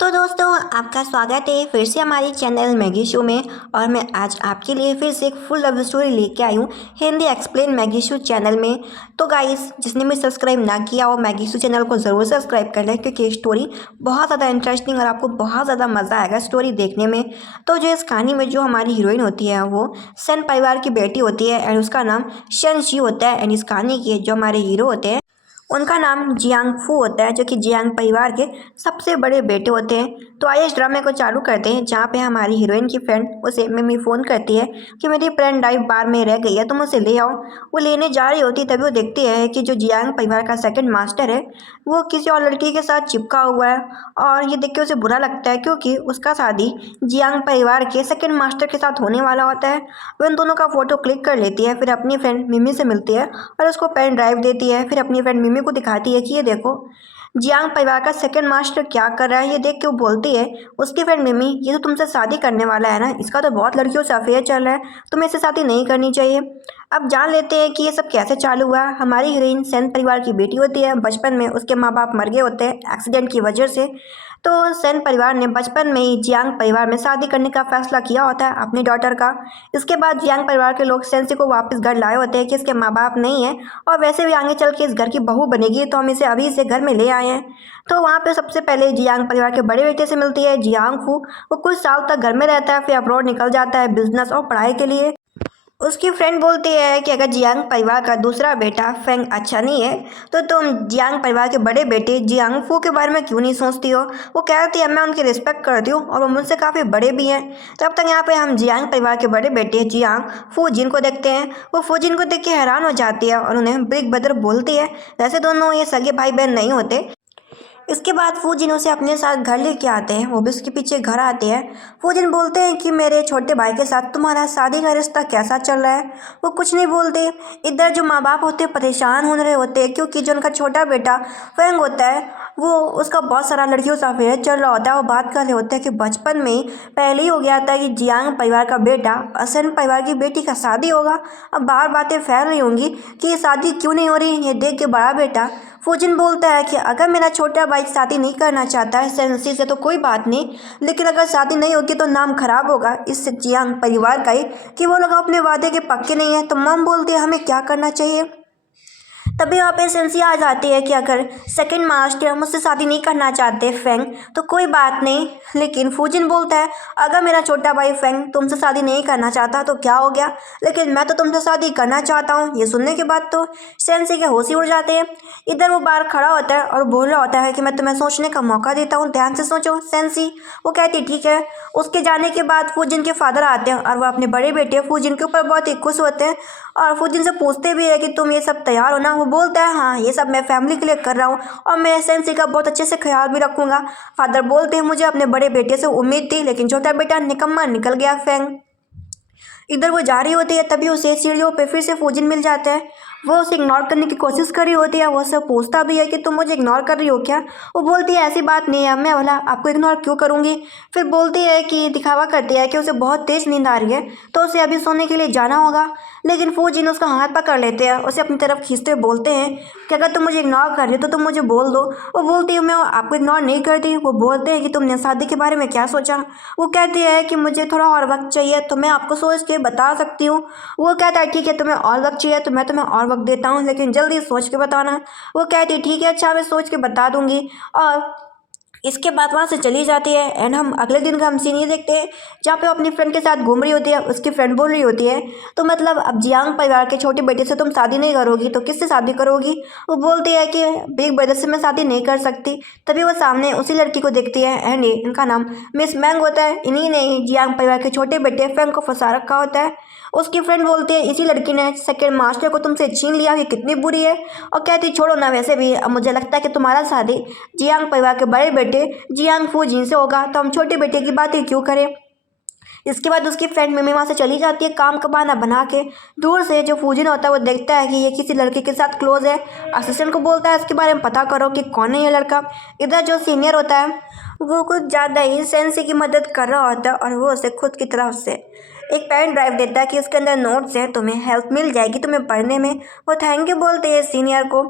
तो दोस्तों आपका स्वागत है फिर से हमारे चैनल मैगी शो में। और मैं आज आपके लिए फिर से एक फुल लव स्टोरी लेके आई हूँ Hindi explain Maggi show channel में। तो गाइस जिसने भी सब्सक्राइब ना किया हो मैगी शो चैनल को ज़रूर सब्सक्राइब कर लें, क्योंकि ये स्टोरी बहुत ज़्यादा इंटरेस्टिंग और आपको बहुत ज़्यादा मज़ा आएगा स्टोरी देखने में। तो जो इस कहानी में जो हमारी हीरोइन होती है वो सेन परिवार की बेटी होती है एंड उसका नाम शन शी होता है। एंड इस कहानी के जो हमारे हीरो होते हैं उनका नाम जियांग फू होता है, जो कि जियांग परिवार के सबसे बड़े बेटे होते हैं। तो आइए इस ड्रामे को चालू करते हैं, जहाँ पे हमारी हीरोइन की फ्रेंड उसे मिमी फ़ोन करती है कि मेरी फ्रेंड डाइव बार में रह गई है, तुम उसे ले आओ। वो लेने जा रही होती तभी वो देखती है कि जो जियांग परिवार का सेकंड मास्टर है वो किसी और लड़की के साथ चिपका हुआ है। और ये देख के उसे बुरा लगता है, क्योंकि उसका शादी जियांग परिवार के सेकंड मास्टर के साथ होने वाला होता है। वो इन दोनों का फ़ोटो क्लिक कर लेती है, फिर अपनी फ्रेंड मिमी से मिलती है और उसको पेन ड्राइव देती है। फिर अपनी फ्रेंड मिमी को दिखाती है कि ये देखो जियांग परिवार का सेकंड मास्टर क्या कर रहा है। ये देख के वो बोलती है उसकी फ्रेंड मिमी, ये तो तुमसे शादी करने वाला है ना, इसका तो बहुत लड़कियों से अफेयर चल रहा है, तुम्हें इससे शादी नहीं करनी चाहिए। अब जान लेते हैं कि ये सब कैसे चालू हुआ। हमारी हीरोइन सेन परिवार की बेटी होती है, बचपन में उसके माँ बाप मर गए होते हैं एक्सीडेंट की वजह से। तो सेन परिवार ने बचपन में ही जियांग परिवार में शादी करने का फैसला किया होता है अपनी डॉटर का। इसके बाद जियांग परिवार के लोग सेंसी को वापस घर लाए होते हैं कि इसके माँ बाप नहीं है और वैसे भी आगे चल के इस घर की बहू बनेगी, तो हम इसे अभी से घर में ले आए हैं। तो वहाँ पे सबसे पहले जियांग परिवार के बड़े बेटे से मिलती है जियांग फू। वो कुछ साल तक घर में रहता है, फिर अब्रॉड निकल जाता है बिजनेस और पढ़ाई के लिए। उसकी फ्रेंड बोलती है कि अगर जियांग परिवार का दूसरा बेटा फेंग अच्छा नहीं है तो तुम जियांग परिवार के बड़े बेटे जियांग फू के बारे में क्यों नहीं सोचती हो। वो कहती है मैं उनकी रिस्पेक्ट करती हूँ और वो मुझसे काफ़ी बड़े भी हैं। तब तक यहाँ पे हम जियांग परिवार के बड़े बेटे जियांग फूजिन को देखते हैं। वो फूजिन को देख के हैरान हो जाती है और उन्हें बिग ब्रदर बोलती है। वैसे दोनों ये सगे भाई बहन नहीं होते। इसके बाद फूजिन उसे अपने साथ घर लेके आते हैं, वो भी उसके पीछे घर आते हैं। फूजिन बोलते हैं कि मेरे छोटे भाई के साथ तुम्हारा शादी का रिश्ता कैसा चल रहा है। वो कुछ नहीं बोलते। इधर जो माँ बाप होते हैं परेशान हो रहे होते हैं, क्योंकि जो उनका छोटा बेटा फेंग होता है वो उसका बहुत सारा लड़कियों से अफेयर चल रहा होता है। वो बात कर रहे होते हैं कि बचपन में ही पहले ही हो गया था कि जियांग परिवार का बेटा असन परिवार की बेटी का शादी होगा। अब बाहर बातें फैल रही होंगी कि ये शादी क्यों नहीं हो रही। ये देख के बड़ा बेटा फूजिन बोलता है कि अगर मेरा छोटा भाई शादी नहीं करना चाहता है सेंसी से तो कोई बात नहीं, लेकिन अगर शादी नहीं होगी तो नाम खराब होगा इस जियांग परिवार का ही कि वो लोग अपने वादे के पक्के नहीं है। तो मम बोलती है हमें क्या करना चाहिए। तभी वहाँ पे सेंसी आ जाती है कि अगर सेकंड मास्टर मुझसे शादी नहीं करना चाहते फेंग तो कोई बात नहीं, लेकिन फूजिन बोलता है अगर मेरा छोटा भाई फेंग तुमसे शादी नहीं करना चाहता तो क्या हो गया, लेकिन मैं तो तुमसे शादी करना चाहता हूँ। ये सुनने के बाद तो सेंसी के होश ही उड़ जाते हैं। इधर वो बाहर खड़ा होता है और बोल रहा होता है कि मैं तुम्हें सोचने का मौका देता हूँ, ध्यान से सोचो सेंसी। वो कहती ठीक है। उसके जाने के बाद फूजिन के फादर आते हैं और वो अपने बड़े बेटे फूजिन के ऊपर बहुत ही खुश होते हैं और फूजिन से पूछते भी है कि तुम ये सब तैयार हो ना। वो बोलता है हाँ ये सब मैं फैमिली के लिए कर रहा हूँ और मैं सेंसी का बहुत अच्छे से ख्याल भी रखूंगा। फादर बोलते हैं मुझे अपने बड़े बेटे से उम्मीद थी, लेकिन छोटा बेटा निकम्मा निकल गया फेंग। इधर वो जा रही होती है तभी उसे सीढ़ियों पे फिर से फूजिन मिल जाता है। वो उसे इग्नोर करने की कोशिश कर रही होती है। वो उससे पूछता भी है कि तुम मुझे इग्नोर कर रही हो क्या। वो बोलती है ऐसी बात नहीं है, मैं भला आपको इग्नोर क्यों करूँगी। फिर बोलती है कि दिखावा करती है कि उसे बहुत तेज़ नींद आ रही है तो उसे अभी सोने के लिए जाना होगा। लेकिन फूजिन उसका हाथ पकड़ लेते हैं, उसे अपनी तरफ खींचते हुए बोलते हैं कि अगर तुम मुझे इग्नोर कर रही हो तो तुम मुझे बोल दो। वो बोलती है मैं आपको इग्नोर नहीं करती। वो बोलते हैं कि तुमने शादी के बारे में क्या सोचा। वो कहती है कि मुझे थोड़ा और वक्त चाहिए तो मैं आपको सोच के बता सकती हूँ। वो कहता है ठीक है तुम्हें और वक्त चाहिए तो मैं तुम्हें और वक्त देता हूँ, लेकिन जल्दी सोच के बताना। वो कहती है ठीक है अच्छा मैं सोच के बता दूंगी। और इसके बाद वहाँ से चली जाती है एंड हम अगले दिन का हम सीन ये देखते हैं जहाँ पे वो अपनी फ्रेंड के साथ घूम रही होती है। उसकी फ्रेंड बोल रही होती है तो मतलब अब जियांग परिवार के छोटे बेटे से तुम शादी नहीं करोगी तो किससे शादी करोगी। वो बोलती है कि बिग ब्रदर से मैं शादी नहीं कर सकती। तभी वो सामने उसी लड़की को देखती है एंड इनका नाम मिस मैंग होता है। इन्हीं ने जियांग परिवार के छोटे बेटे फेंग को फंसा रखा होता है। उसकी फ्रेंड बोलती है इसी लड़की ने सेकंड मास्टर को तुमसे छीन लिया, ये कितनी बुरी है। और कहती छोड़ो ना, वैसे भी अब मुझे लगता है कि तुम्हारा शादी जियांग परिवार के बड़े बेटे जियांग फूजिन से होगा, तो हम छोटे बेटे की बातें क्यों करें। इसके बाद उसकी फ्रेंड मिमी वहाँ से चली जाती है काम का बहाना बना के। दूर से जो फूजिन होता है वो देखता है कि ये किसी लड़के के साथ क्लोज है। असिस्टेंट को बोलता है इसके बारे में पता करो कि कौन है ये लड़का। इधर जो सीनियर होता है वो कुछ ज़्यादा ही सेंसी की मदद कर रहा होता है और वो उसे खुद की तरफ से एक पेन ड्राइव देता है कि उसके अंदर नोट्स है, तुम्हें हेल्प मिल जाएगी तुम्हें पढ़ने में। वो थैंक यू बोलते हैं सीनियर को।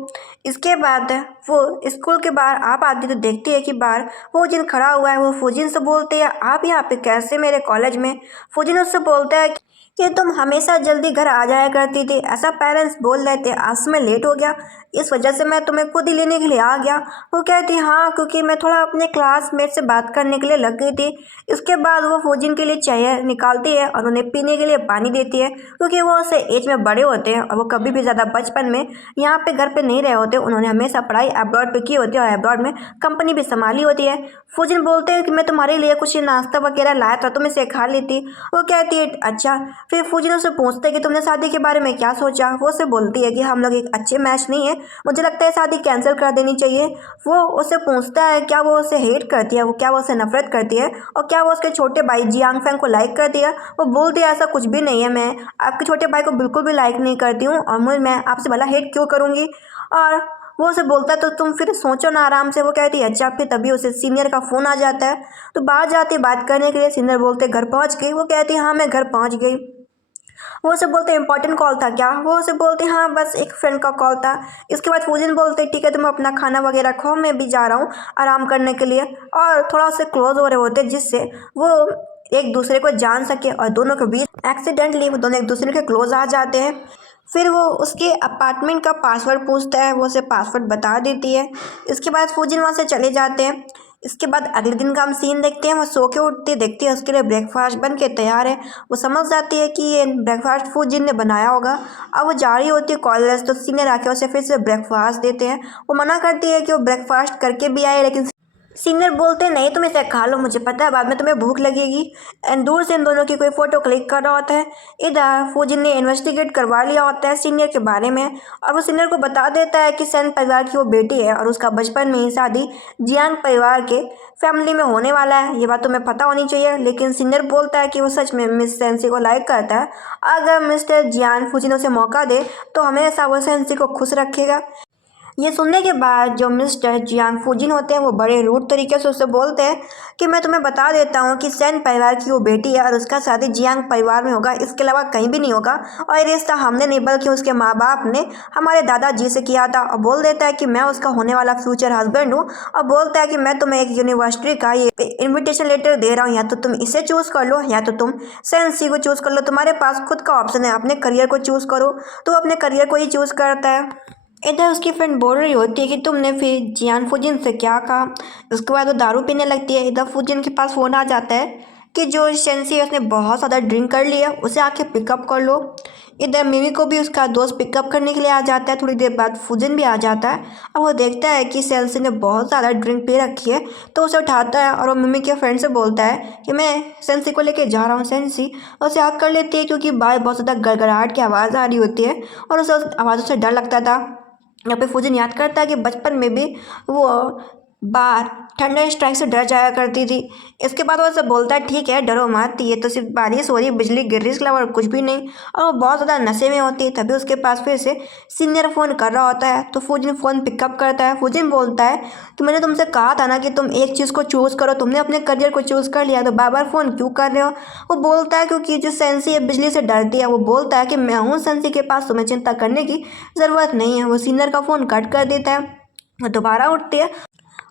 इसके बाद वो स्कूल के बाहर आ पाती तो देखती है कि बाहर फुजिन खड़ा हुआ है। वो फुजिन से बोलते हैं आप यहाँ पे कैसे मेरे कॉलेज में। फुजिन उससे बोलता है कि तुम हमेशा जल्दी घर आ जाया करती थी, ऐसा पेरेंट्स बोल रहे थे, आज मैं लेट हो गया, इस वजह से मैं तुम्हें खुद ही लेने के लिए आ गया। वो कहती हाँ क्योंकि मैं थोड़ा अपने क्लासमेट से बात करने के लिए लग गई थी। इसके बाद वो फुजिन के लिए चाय निकालती है और उन्हें पीने के लिए पानी देती है, क्योंकि वो उससे एज में बड़े होते हैं और वो कभी भी ज़्यादा बचपन में यहाँ पे घर पे नहीं रहे होते। उन्होंने हमेशा पढ़ाई अब्रॉड पे की होती है और अब्रॉड में कंपनी भी संभाली होती है। फुजिन बोलते हैं कि मैं तुम्हारे लिए कुछ नाश्ता वगैरह लाया था, तुम इसे खा लेती। वो कहती है अच्छा। फिर फुजिन उससे पूछते हैं कि तुमने शादी के बारे में क्या सोचा। वो उससे बोलती है कि हम लोग एक अच्छे मैच नहीं है, मुझे लगता है शादी कैंसिल कर देनी चाहिए। वो उससे पूछता है क्या वो उसे हेट करती है, वो क्या वो उसे नफरत करती है और क्या वो उसके छोटे भाई जियांग फैंग को लाइक करती है। वो बोलती है ऐसा कुछ भी नहीं है, मैं आपके छोटे भाई को बिल्कुल भी लाइक नहीं करती हूँ और मैं आपसे भला हेट क्यों करूँगी। और वो उसे बोलता है तो तुम फिर सोचो ना आराम से। वो कहती है अच्छा। फिर तभी उसे सीनियर का फ़ोन आ जाता है, तो बाहर जाती है बात करने के लिए। सीनियर बोलते घर पहुँच गई। वो कहती है हाँ मैं घर पहुँच गई। वो उसे बोलते इंपॉर्टेंट कॉल था क्या। वो उसे बोलते हाँ बस एक फ्रेंड का कॉल था। इसके बाद फुजिन बोलते ठीक है तुम अपना खाना वगैरह खाओ, मैं भी जा रहा हूँ आराम करने के लिए। और थोड़ा से क्लोज हो रहे होते जिससे वो एक दूसरे को जान सके और दोनों के बीच एक्सीडेंटली वो दोनों एक दूसरे के क्लोज आ जाते हैं। फिर वो उसके अपार्टमेंट का पासवर्ड पूछता है, वो उसे पासवर्ड बता देती है। इसके बाद फुजिन वहाँ से चले जाते हैं। इसके बाद अगले दिन का हम सीन देखते हैं। वो सो के उठती देखती है उसके लिए ब्रेकफास्ट बन के तैयार है। वो समझ जाती है कि ये ब्रेकफास्ट फुजिन ने बनाया होगा। अब वो जा रही होती है कॉलेज, तो सीनियर आके उसे फिर से ब्रेकफास्ट देते हैं। वो मना करती है कि वो ब्रेकफास्ट करके भी आए, लेकिन सीनियर बोलते हैं नहीं तुम इसे खा लो, मुझे पता है बाद में तुम्हें भूख लगेगी। एंड दूर से इन दोनों की कोई फोटो क्लिक कर रहा होता है। इधर फुजिन ने इन्वेस्टिगेट करवा लिया होता है सीनियर के बारे में और वो सीनियर को बता देता है कि सेन परिवार की वो बेटी है और उसका बचपन में ही शादी जियांग परिवार के फैमिली में होने वाला है। ये बात तुम्हें पता होनी चाहिए। लेकिन सीनियर बोलता है कि वो सच में मिस सेंसी को लाइक करता है। अगर मिस्टर जियान फुजिन उसे मौका दे तो हमेशा वो सेंसी को खुश रखेगा। ये सुनने के बाद जो मिस्टर जियांग फुजिन होते हैं वो बड़े रूड तरीके से उससे बोलते हैं कि मैं तुम्हें बता देता हूँ कि सेन परिवार की वो बेटी है और उसका शादी जियांग परिवार में होगा, इसके अलावा कहीं भी नहीं होगा। और ये रिश्ता हमने नहीं बल्कि उसके माँ बाप ने हमारे दादाजी से किया था। और बोल देता है कि मैं उसका होने वाला फ्यूचर हस्बैंड हूँ। और बोलता है कि मैं तुम्हें एक यूनिवर्सिटी का ये इन्विटेशन लेटर दे रहा हूँ, या तो तुम इसे चूज़ कर लो या तो तुम सेन सी को चूज़ कर लो। तुम्हारे पास खुद का ऑप्शन है, अपने करियर को चूज़ करो। तो अपने करियर को ही चूज़ करता है। इधर उसकी फ्रेंड बोल रही होती है कि तुमने फिर जियान फुजिन से क्या कहा। उसके बाद वो दारू पीने लगती है। इधर फुजिन के पास फ़ोन आ जाता है कि जो शेंसी है उसने बहुत ज़्यादा ड्रिंक कर लिया, उसे आके पिकअप कर लो। इधर मिमी को भी उसका दोस्त पिकअप करने के लिए आ जाता है। थोड़ी देर बाद फुजिन भी आ जाता है और वो देखता है कि सेंसी ने बहुत ज़्यादा ड्रिंक पी रखी है, तो उसे उठाता है और वो मिमी के फ्रेंड से बोलता है कि मैं सेंसी को लेके जा रहा हूँ। सेंसी उसे आग कर लेती है क्योंकि बाहर बहुत ज़्यादा गड़गड़ाहट की आवाज़ आ रही होती है और उसे उस आवाज़ों से डर लगता था। यहाँ पे फुजिन याद करता है कि बचपन में भी वो बार थंडर स्ट्राइक से डर जाया करती थी। इसके बाद वो सब बोलता है ठीक है डरो मत, ये तो सिर्फ बारिश हो रही, बिजली गिर रही, इसके अलावा और कुछ भी नहीं। और वो बहुत ज़्यादा नशे में होती है। तभी उसके पास फिर से सीनियर फ़ोन कर रहा होता है, तो फुजिन फ़ोन पिकअप करता है। फुजिन बोलता है कि मैंने तुमसे कहा था ना कि तुम एक चीज़ को चूज़ करो, तुमने अपने करियर को चूज़ कर लिया, तो बार बार फ़ोन क्यों कर रहे हो। वो बोलता है क्योंकि जो सेंसी है बिजली से डरती है। वो बोलता है कि मैं हूँ सेंसी के पास, तुम्हें चिंता करने की ज़रूरत नहीं है। वो सीनियर का फ़ोन कट कर देता है। वो दोबारा उठती है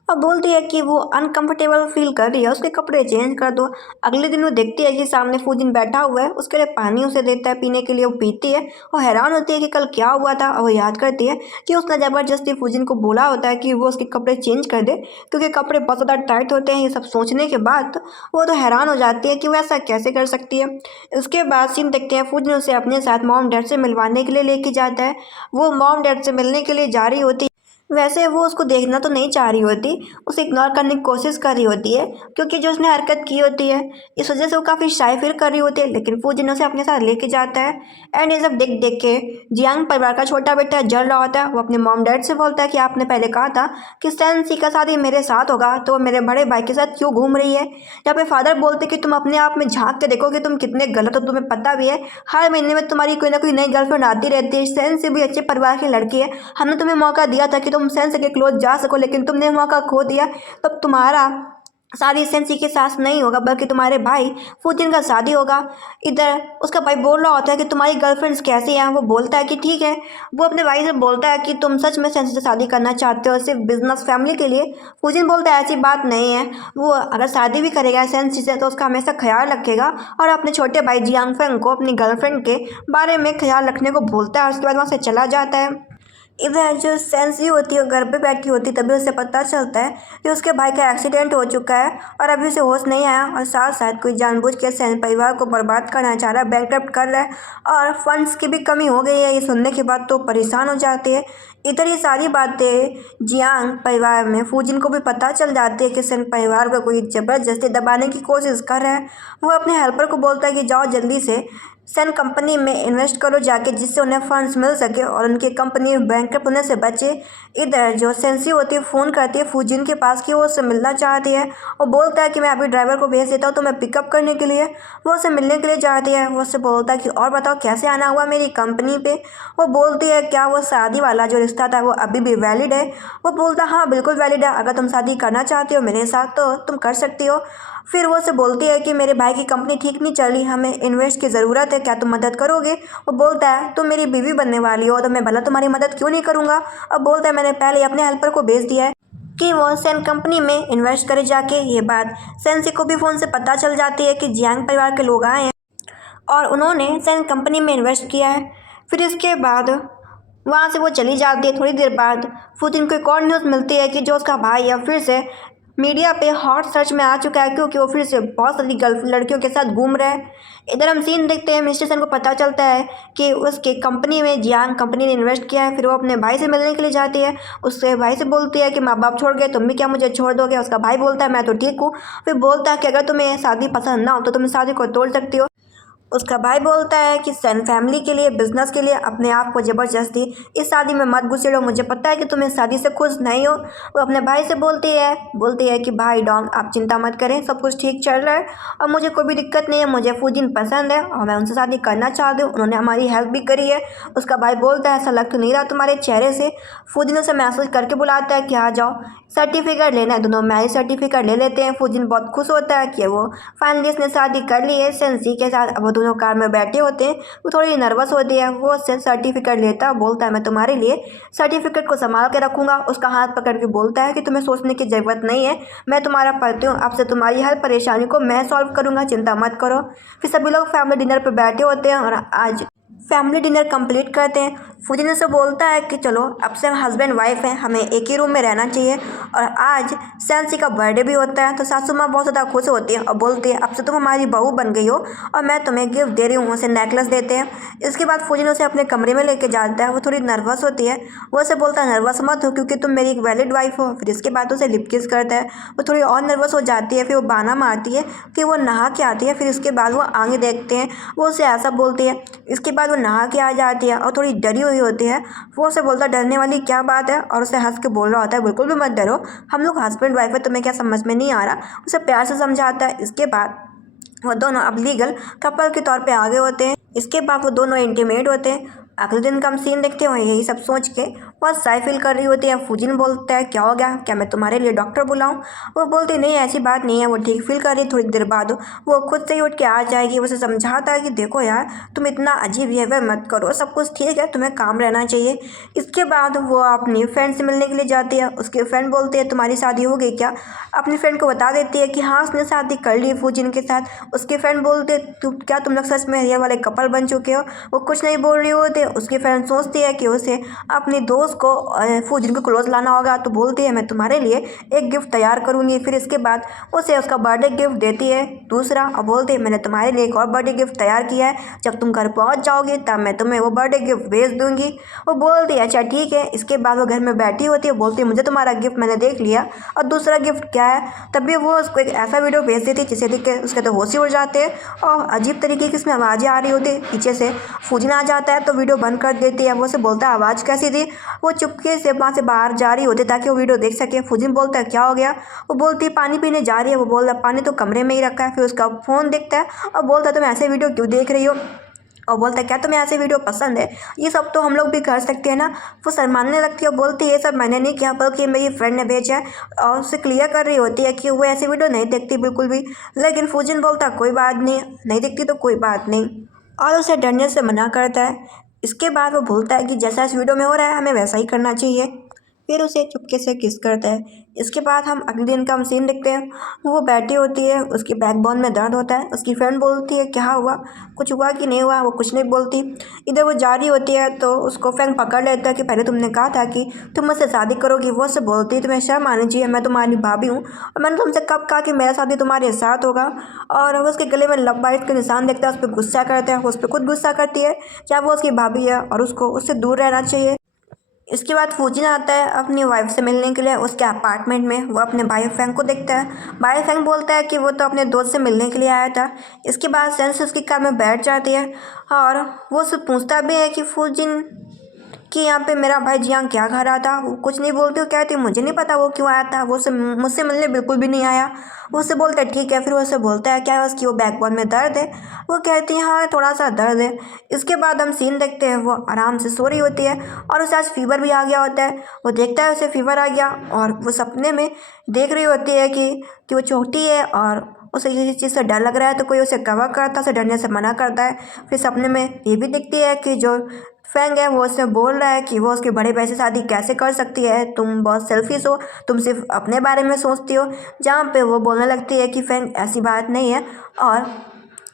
और बोलती है कि वो अनकंफर्टेबल फील कर रही है, उसके कपड़े चेंज कर दो। अगले दिन वो देखती है कि सामने फुजिन बैठा हुआ है, उसके लिए पानी उसे देता है पीने के लिए। वो पीती है और हैरान होती है कि कल क्या हुआ था। और वो याद करती है कि उसने ज़बरदस्ती फुजिन को बोला होता है कि वो उसके कपड़े चेंज कर दे क्योंकि कपड़े बहुत ज़्यादा टाइट होते हैं। ये सब सोचने के बाद वो तो हैरान हो जाती है कि वो ऐसा कैसे कर सकती है। उसके बाद सीन देखते हैं फुजिन उसे अपने साथ मॉम डैड से मिलवाने के लिए लेके जाता है। वो मॉम डैड से मिलने के लिए जा रही होती है। वैसे वो उसको देखना तो नहीं चाह रही होती, उसे इग्नोर करने की कोशिश कर रही होती है क्योंकि जो उसने हरकत की होती है इस वजह से वो काफ़ी शाय फील कर रही होती है। लेकिन फुजिन उसे अपने साथ लेके जाता है। एंड ये सब देख देख के जियांग परिवार का छोटा बेटा जल रहा होता है। वो अपने मॉम डैड से बोलता है कि आपने पहले कहा था कि सेंसी का शादी मेरे साथ होगा, तो वो मेरे बड़े भाई के साथ क्यों घूम रही है। यहाँ पे फादर बोलते कि तुम अपने आप में झांक के देखो कि तुम कितने गलत हो, तुम्हें पता भी है हर महीने में तुम्हारी कोई ना कोई नई गर्लफ्रेंड आती रहती है। सेंसी भी अच्छे परिवार की लड़की है, हमने तुम्हें मौका दिया था कि तुम सेंस के क्लोज जा सको, लेकिन तुमने मौका खो दिया। तब तुम्हारा शादी सेंसी के साथ नहीं होगा बल्कि तुम्हारे भाई फूजिन का शादी होगा। इधर उसका भाई बोल रहा होता है कि तुम्हारी गर्लफ्रेंड्स कैसी हैं। वो बोलता है कि ठीक है। वो अपने भाई से बोलता है कि तुम सच में सेंसी से शादी करना चाहते हो सिर्फ बिजनेस फैमिली के लिए। फूजिन बोलता है ऐसी बात नहीं है। वो अगर शादी भी करेगा सेंसी से तो उसका हमेशा ख्याल रखेगा और अपने छोटे भाई जियांगफेंग को अपनी गर्लफ्रेंड के बारे में ख्याल रखने को बोलता है और उसके बाद वहाँ से चला जाता है। इधर जो सेंसी होती है घर पे बैठी होती तभी उसे पता चलता है कि उसके भाई का एक्सीडेंट हो चुका है और अभी उसे होश नहीं आया और साथ साथ कोई जानबूझ के सेन परिवार को बर्बाद करना चाह रहा है, बैंकरप्ट कर रहा है और फंड्स की भी कमी हो गई है। ये सुनने के बाद तो परेशान हो जाती है। इधर ये सारी बातें जियांग परिवार में फूजिन को भी पता चल जाती है कि सेन परिवार को कोई ज़बरदस्ती दबाने की कोशिश कर रहा है। वो अपने हेल्पर को बोलता है कि जाओ जल्दी से सन कंपनी में इन्वेस्ट करो जाके जिससे उन्हें फंड्स मिल सके और उनकी कंपनी बैंकरप्ट होने से बचे। इधर जो सेंसी होती है फ़ोन करती है फूजिन के पास कि वो उससे मिलना चाहती है। वो बोलता है कि मैं अभी ड्राइवर को भेज देता हूँ तो मैं पिकअप करने के लिए। वो उससे मिलने के लिए चाहती है। वो उससे बोलता है कि और बताओ कैसे आना हुआ मेरी कंपनी पे। वो बोलती है क्या वो शादी वाला जो रिश्ता था वो अभी भी वैलिड है। वो बोलता है हाँ बिल्कुल वैलिड है, अगर तुम शादी करना चाहती हो मेरे साथ तो तुम कर सकती हो। फिर वो से बोलती है कि मेरे भाई की कंपनी ठीक नहीं चल रही, हमें इन्वेस्ट की ज़रूरत है, क्या तुम मदद करोगे। वो बोलता है तुम मेरी बीवी बनने वाली हो तो मैं भला तुम्हारी मदद क्यों नहीं करूँगा। अब बोलता है मैंने पहले अपने हेल्पर को भेज दिया है कि वो सेन कंपनी में इन्वेस्ट करे जाके। ये बात सेंसी को भी फ़ोन से पता चल जाती है कि जियांग परिवार के लोग आए हैं और उन्होंने सेन कंपनी में इन्वेस्ट किया है। फिर इसके बाद वहाँ से वो चली जाती है। थोड़ी देर बाद फूजिन को एक और न्यूज़ मिलती है कि जो उसका भाई है फिर से मीडिया पे हॉट सर्च में आ चुका है क्योंकि वो फिर से बहुत सारी गर्ल लड़कियों के साथ घूम रहा है। इधर हम सीन देखते हैं मिस्टर सन को पता चलता है कि उसके कंपनी में जियांग कंपनी ने इन्वेस्ट किया है। फिर वो अपने भाई से मिलने के लिए जाती है। उसके भाई से बोलती है कि माँ बाप छोड़ गए तुम भी क्या मुझे छोड़ दोगे। उसका भाई बोलता है मैं तो ठीक हूँ। फिर बोलता है कि अगर तुम्हें शादी पसंद ना हो तो तुम शादी को तोड़ सकती हो। उसका भाई बोलता है कि सन फैमिली के लिए बिजनेस के लिए अपने आप को ज़बरदस्ती इस शादी में मत घुसेड़ो, मुझे पता है कि तुम इस शादी से खुश नहीं हो। वो अपने भाई से बोलती है कि भाई डॉन आप चिंता मत करें, सब कुछ ठीक चल रहा है और मुझे कोई भी दिक्कत नहीं है, मुझे फूजिन पसंद है और मैं उनसे शादी करना चाहती हूँ, उन्होंने हमारी हेल्प भी करी है। उसका भाई बोलता है ऐसा लग तो नहीं रहा तुम्हारे चेहरे से। फूजिन उसे मैसेज करके बुलाता है कि आ जाओ सर्टिफिकेट लेना है। दोनों मैरिज सर्टिफिकेट ले लेते हैं। फूजिन बहुत खुश होता है कि वो फाइनली इसने शादी कर ली है सेंसी के साथ। अब वो दोनों कार में बैठे होते हैं। वो थोड़ी नर्वस होती है। वो उससे सर्टिफिकेट लेता बोलता है मैं तुम्हारे लिए सर्टिफिकेट को संभाल के रखूँगा। उसका हाथ पकड़ के बोलता है कि तुम्हें सोचने की ज़रूरत नहीं है, मैं तुम्हारा पति हूँ, आपसे तुम्हारी हर परेशानी को मैं सॉल्व करूँगा, चिंता मत करो। फिर सभी लोग फैमिली डिनर पर बैठे होते हैं और आज फैमिली डिनर कंप्लीट करते हैं। फूजिन से बोलता है कि चलो अब से हम हस्बैंड वाइफ हैं, हमें एक ही रूम में रहना चाहिए। और आज सेंसी का बर्थडे भी होता है तो सासू माँ बहुत ज़्यादा खुश होती है और बोलती है अब से तुम हमारी बहू बन गई हो और मैं तुम्हें गिफ्ट दे रही हूँ। उसे नेकलेस देते हैं। इसके बाद फूजिन उसे अपने कमरे में लेके जाता है। वो थोड़ी नर्वस होती है। वो उसे बोलता है नर्वस मत हो क्योंकि तुम मेरी एक वैलिड वाइफ हो। फिर इसके बाद उसे लिप किस करता है। वो थोड़ी और नर्वस हो जाती है। फिर वो बहाना मारती है कि वो नहा के आती है। फिर इसके बाद वो आगे देखते हैं। वो उसे ऐसा बोलती है। इसके बाद वो नहा के आ जाती है और थोड़ी डरी हुई होती है। वो उसे बोलता है डरने वाली क्या बात है और उसे हंस के बोल रहा होता है बिल्कुल भी मत डरो, हम लोग हस्बैंड वाइफ है, तुम्हें क्या समझ में नहीं आ रहा। उसे प्यार से समझाता है। इसके बाद वो दोनों अब लीगल कपल के तौर पे आगे होते हैं। इसके बाद वो दोनों इंटीमेट होते हैं। अगले दिन का हम सीन देखते हैं। यही सब सोच के बहुत साई फील कर रही होती है। फूजिन बोलता है क्या हो गया, क्या मैं तुम्हारे लिए डॉक्टर बुलाऊं। वो बोलती नहीं ऐसी बात नहीं है। वो ठीक फील कर रही है। थोड़ी देर बाद वो खुद से ही उठ के आ जाएगी। उसे समझाता है कि देखो यार तुम इतना अजीब बिहेवियर मत करो, सब कुछ ठीक है, तुम्हें काम रहना चाहिए। इसके बाद वो अपनी फ्रेंड से मिलने के लिए जाती है। उसकी फ्रेंड बोलती है तुम्हारी शादी हो गई क्या। अपनी फ्रेंड को बता देती है कि हाँ उसने शादी कर ली है फूजिन के साथ। उसकी फ्रेंड बोलती है क्या तुम लोग सच में रियल वाले कपल बन चुके हो। वो कुछ नहीं बोल रही होती। उसकी फ्रेंड सोचती है कि उसे अपनी दोस्त को फूजिन को क्लोज लाना होगा तो बोलती है मैं तुम्हारे लिए एक गिफ्ट तैयार करूँगी। फिर इसके बाद उसे उसका बर्थडे गिफ्ट देती है दूसरा और बोलती है मैंने तुम्हारे लिए एक और बर्थडे गिफ्ट तैयार किया है, जब तुम घर पहुँच जाओगे तब मैं तुम्हें वो बर्थडे गिफ्ट भेज दूँगी। वो बोलती है अच्छा ठीक है। इसके बाद वो घर में बैठी होती है। बोलती है मुझे तुम्हारा गिफ्ट मैंने देख लिया और दूसरा गिफ्ट क्या है। तभी वो उसको एक ऐसा वीडियो भेज देती है जिसे देख के उसके तो होश ही उड़ जाते हैं और अजीब तरीके की इसमें आवाज़ें आ रही होती है। पीछे से फूजिन आ जाता है तो वीडियो बंद कर देती है। वो उसे बोलता है आवाज़ कैसी थी। वो चुपके से वहाँ से बाहर जा रही होती है ताकि वो वीडियो देख सके। फूजिन बोलता है क्या हो गया। वो बोलती है पानी पीने जा रही है। वो बोलता है पानी तो कमरे में ही रखा है। फिर उसका फ़ोन दिखता है और बोलता है तुम ऐसे वीडियो क्यों देख रही हो। और बोलता है क्या तुम्हें ऐसे वीडियो पसंद है, ये सब तो हम लोग भी कर सकते हैं ना। वो शर्माने लगती है और बोलती है ये सब मैंने नहीं किया बल्कि मेरी फ्रेंड ने भेजा है, और उससे क्लियर कर रही होती है कि वो ऐसे वीडियो नहीं देखती बिल्कुल भी। लेकिन फूजिन बोलता कोई बात नहीं, नहीं देखती तो कोई बात नहीं, और उसे डरने से मना करता है। इसके बाद वो बोलता है कि जैसा इस वीडियो में हो रहा है हमें वैसा ही करना चाहिए, फिर उसे चुपके से किस करता है। इसके बाद हम अगले दिन का हम सीन देखते हैं। वो बैठी होती है, उसकी बैकबोन में दर्द होता है। उसकी फ्रेंड बोलती है क्या हुआ, कुछ हुआ कि नहीं हुआ, वो कुछ नहीं बोलती। इधर वो जा रही होती है तो उसको फैंग पकड़ लेता है कि पहले तुमने कहा था कि तुम मुझसे शादी करोगी। वो से बोलती है तुम्हें शर्म आनी चाहिए, मैं तुम्हारी भाभी हूँ और मैंने तुमसे कब कहा कि मेरा शादी तुम्हारे साथ होगा। और वो उसके गले में लव बाइट के निशान देखता है, उस पर गुस्सा करता है, वो उस पर खुद गुस्सा करती है क्या वो उसकी भाभी है और उसको उससे दूर रहना चाहिए। इसके बाद फूजिन आता है अपनी वाइफ से मिलने के लिए उसके अपार्टमेंट में। वो अपने भाई फैंग को देखता है। भाई फैंग बोलता है कि वो तो अपने दोस्त से मिलने के लिए आया था। इसके बाद सेंस उसकी कार में बैठ जाती है और वो उससे पूछता भी है कि फूजिन कि यहाँ पे मेरा भाई जियांग क्या कर रहा था। वो कुछ नहीं बोलती, वो कहती मुझे नहीं पता वो क्यों आया था, वो उससे मुझसे मिलने बिल्कुल भी नहीं आया। वो उससे बोलता है ठीक है। फिर वो उससे बोलता है क्या उसकी वो बैकबोन में दर्द है। वो कहती है हाँ थोड़ा सा दर्द है। इसके बाद हम सीन देखते हैं वो आराम से सो रही होती है और उसे आज फीवर भी आ गया होता है। वो देखता है उसे फीवर आ गया और वो सपने में देख रही होती है कि वो छोटी है और उसे किसी चीज़ से डर लग रहा है तो कोई उसे कवर करता है, उसे डरने से मना करता है। फिर सपने में ये भी दिखती है कि जो फैंग है वो उससे बोल रहा है कि वो उसके बड़े भाई से शादी कैसे कर सकती है, तुम बहुत सेल्फिश हो, तुम सिर्फ अपने बारे में सोचती हो। जहाँ पे वो बोलने लगती है कि फैंग ऐसी बात नहीं है। और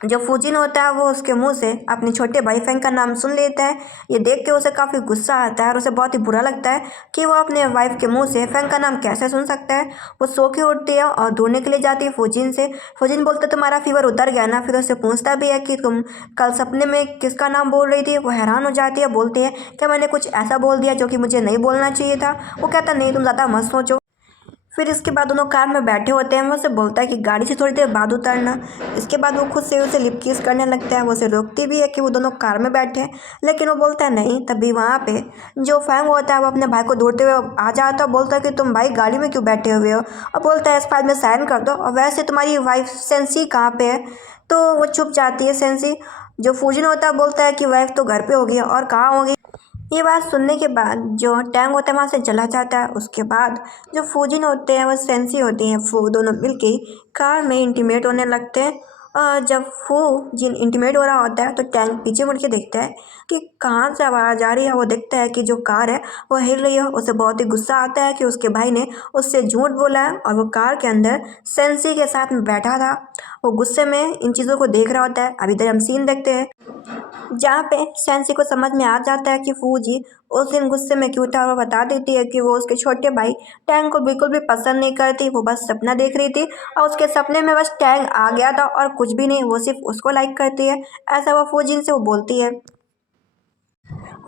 जो फूजिन होता है वो उसके मुंह से अपने छोटे भाई फैंग का नाम सुन लेता है। ये देख के उसे काफ़ी गुस्सा आता है और उसे बहुत ही बुरा लगता है कि वो अपने वाइफ के मुंह से फैंग का नाम कैसे सुन सकता है। वो सो के उठती है और ढूंढने के लिए जाती है फूजिन से। फूजिन बोलता तुम्हारा फीवर उतर गया ना। फिर उससे पूछता भी है कि तुम कल सपने में किसका नाम बोल रही थी। वो हैरान हो जाती है, बोलती है क्या मैंने कुछ ऐसा बोल दिया जो कि मुझे नहीं बोलना चाहिए था। वो कहता नहीं तुम ज़्यादा मत सोचो। फिर इसके बाद दोनों कार में बैठे होते हैं। वो उसे बोलता है कि गाड़ी से थोड़ी देर बाद उतरना। इसके बाद वो खुद से उसे लिप किस करने लगता है। वो उसे रोकती भी है कि वो दोनों कार में बैठे हैं, लेकिन वो बोलता है नहीं। तभी वहाँ पे जो फैंग होता है वो अपने भाई को ढूंढते हुए आ जाता है। बोलता है कि तुम भाई गाड़ी में क्यों बैठे हुए हो, और बोलता है इस फाइल में साइन कर दो, और वैसे तुम्हारी वाइफ सेंसी कहाँ पे है। तो वो छुप जाती है सेंसी। जो फूजिन होता है बोलता है कि वाइफ तो घर पे होगी और कहाँ होगी। ये बात सुनने के बाद जो टैंग होता है वहाँ से चला जाता है। उसके बाद जो फूजिन होते हैं वो सेंसी होती हैं, वो दोनों मिलके कार में इंटीमेट होने लगते हैं। और जब फूजिन इंटीमेट हो रहा होता है तो टैंग पीछे मुड़ के देखता है कि कहाँ से आवाज़ आ रही है। वो देखता है कि जो कार है वो हिल रही है। उसे बहुत ही गुस्सा आता है कि उसके भाई ने उससे झूठ बोला है और वो कार के अंदर सेंसी के साथ में बैठा था। वो गुस्से में इन चीज़ों को देख रहा होता है। अभी इधर हम सीन देखते हैं जहाँ पे सेंसी को समझ में आ जाता है कि फूजी उस दिन गुस्से में क्यों था। और बता देती है कि वो उसके छोटे भाई टैंग को बिल्कुल भी पसंद नहीं करती, वो बस सपना देख रही थी और उसके सपने में बस टैंग आ गया था और कुछ भी नहीं, वो सिर्फ उसको लाइक करती है। ऐसा वो फूजिन से वो बोलती है।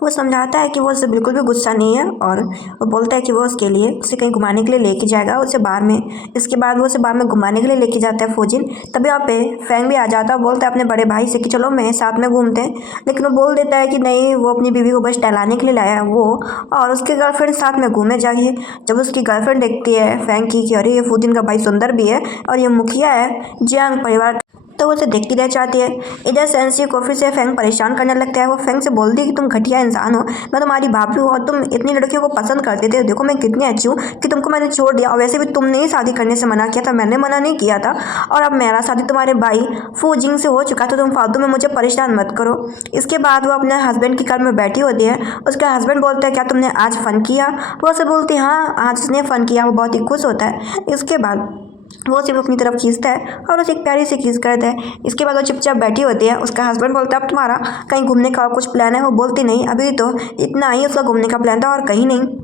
वो समझाता है कि वो उससे बिल्कुल भी गुस्सा नहीं है और वो बोलता है कि वो उसके लिए उसे कहीं घुमाने के लिए लेके जाएगा उसे बाहर में। इसके बाद वो उसे बाहर में घुमाने के लिए लेके जाता है फूजिन। तभी वहाँ पे फैंग भी आ जाता है। बोलता है अपने बड़े भाई से कि चलो मैं साथ में घूमते हैं, लेकिन वो बोल देता है कि नहीं, वो अपनी बीवी को बस टहलाने के लिए लाया है वो और उसके गर्लफ्रेंड साथ में घूमने जाइए। जब उसकी गर्लफ्रेंड देखती है फैंग की कि अरे ये फूजिन का भाई सुंदर भी है और ये मुखिया है जियांग परिवार, तो वो उसे देखती रह जाती है। इधर सेंसी को फिर से फैंग परेशान करने लगता है। वो फैंग से बोलती है कि तुम घटिया इंसान हो, मैं तुम्हारी भाभी हूँ और तुम इतनी लड़कियों को पसंद करते थे, देखो मैं कितनी अच्छी हूँ कि तुमको मैंने छोड़ दिया, और वैसे भी तुमने ही शादी करने से मना किया था, मैंने मना नहीं किया था, और अब मेरा शादी तुम्हारे भाई फूजिंग से हो चुका, तो तुम फालतू में मुझे परेशान मत करो। इसके बाद वो अपने हस्बैंड की कार में बैठी होती है। उसका हस्बैंड बोलता है क्या तुमने आज फ़न किया। वो उसे बोलती है हाँ आज उसने फ़न किया। वो बहुत ही खुश होता है। इसके बाद वो सिर्फ अपनी तरफ खींचता है और उसे एक प्यारी सी किस करता है। इसके बाद वो चुपचाप बैठी होती है। उसका हस्बैंड बोलता है अब तुम्हारा कहीं घूमने का कुछ प्लान है। वो बोलती नहीं, अभी तो इतना ही उसका घूमने का प्लान था और कहीं नहीं।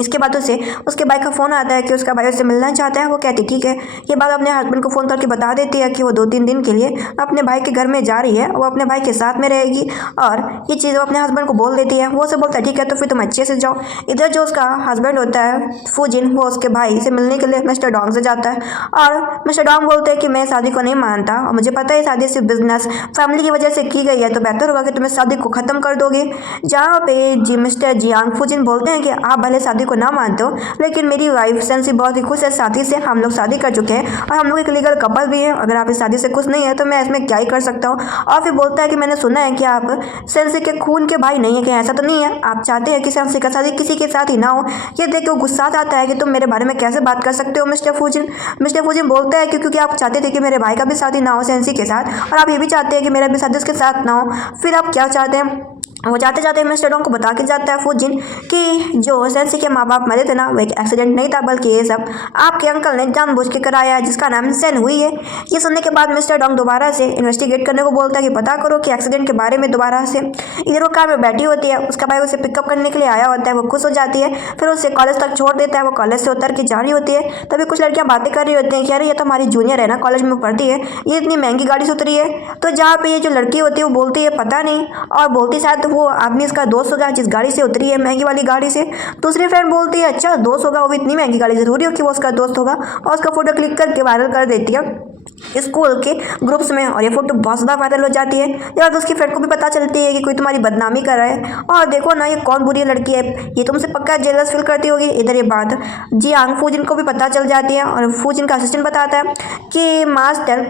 इसके बाद उसे उसके भाई का फ़ोन आता है कि उसका भाई उससे मिलना चाहता है। वो कहती ठीक है। ये बात अपने हस्बैंड को फ़ोन करके बता देती है कि वो 2-3 दिन के लिए अपने भाई के घर में जा रही है, वो अपने भाई के साथ में रहेगी, और ये चीज़ वो अपने हस्बैंड को बोल देती है। वो उसे बोलता है ठीक है तो फिर तुम अच्छे से जाओ। इधर जो उसका हस्बैंड होता है फूजिन, वो उसके भाई से मिलने के लिए मिस्टर डोंग से जाता है और मिस्टर डोंग बोलते हैं कि मैं शादी को नहीं मानता और मुझे पता है शादी सिर्फ बिजनेस फैमिली की वजह से की गई है, तो बेहतर होगा कि तुम इस शादी को ख़त्म कर दोगे। जहाँ पे जी मिस्टर जियांग फूजिन बोलते हैं कि आप भले शादी शादी को ना मानते हो, लेकिन मेरी वाइफ सेंसी बहुत ही खुश है शादी से। हम लोग शादी कर चुके हैं और हम लोग एक लीगल कपल भी हैं। अगर आप इस शादी से खुश नहीं है तो मैं इसमें क्या ही कर सकता हूँ। और फिर बोलता है कि मैंने सुना है कि आप सेंसी के खून के भाई नहीं है। क्या ऐसा तो नहीं है? आप चाहते हैं कि सेंसी का शादी किसी के साथ ही ना हो। ये देख के वो गुस्सा आता है कि तुम मेरे बारे में कैसे बात कर सकते हो मिस्टर फूजिन। मिस्टर फूजिन बोलता है कि क्योंकि आप चाहते थे कि मेरे भाई का भी शादी ना हो सेंसी के साथ, और आप ये भी चाहते हैं कि मेरा भी शादी उसके साथ ना हो। फिर आप क्या चाहते हैं? वो जाते जाते मिस्टर डोंग को बता के जाता है फूजिन कि जो सेंसी के माँ बाप मरे थे ना, वो एक एक्सीडेंट नहीं था, बल्कि ये सब आपके अंकल ने जानबूझ के कराया है, जिसका नाम सेन हुई है। ये सुनने के बाद मिस्टर डोंग दोबारा से इन्वेस्टिगेट करने को बोलता है कि पता करो कि एक्सीडेंट के बारे में दोबारा से। इधर वो कार में बैठी होती है, उसका भाई उसे पिकअप करने के लिए आया होता है। वो खुश हो जाती है, फिर उसे कॉलेज तक छोड़ देता है। वो कॉलेज से उतर के जा रही होती है, तभी कुछ लड़कियां बातें कर रही होती हैं कि अरे ये तो हमारी जूनियर है ना, कॉलेज में पढ़ती है, ये इतनी महंगी गाड़ी से उतरी है। तो जहाँ पे ये जो लड़की होती है वो बोलती है पता नहीं, और बोलती शायद वो आदमी इसका दोस्त होगा जिस गाड़ी से उतरी है, महंगी वाली गाड़ी से। दूसरी फ्रेंड बोलती है अच्छा दोस्त होगा, वो भी इतनी महंगी गाड़ी, जरूरी हो कि वो उसका दोस्त होगा, और उसका फोटो क्लिक करके वायरल कर देती है स्कूल के ग्रुप्स में। और ये फोटो बहुत ज़्यादा वायरल हो जाती है। या तो उसकी फ्रेंड को भी पता चलती है कि कोई तुम्हारी बदनामी कर रहा है, और देखो ना ये कौन बुरी लड़की है, ये तुमसे पक्का जेलस फील करती होगी। इधर ये बात जियांग फूजिन को भी पता चल जाती है, और फूजिन का असिस्टेंट बताता है कि मास्टर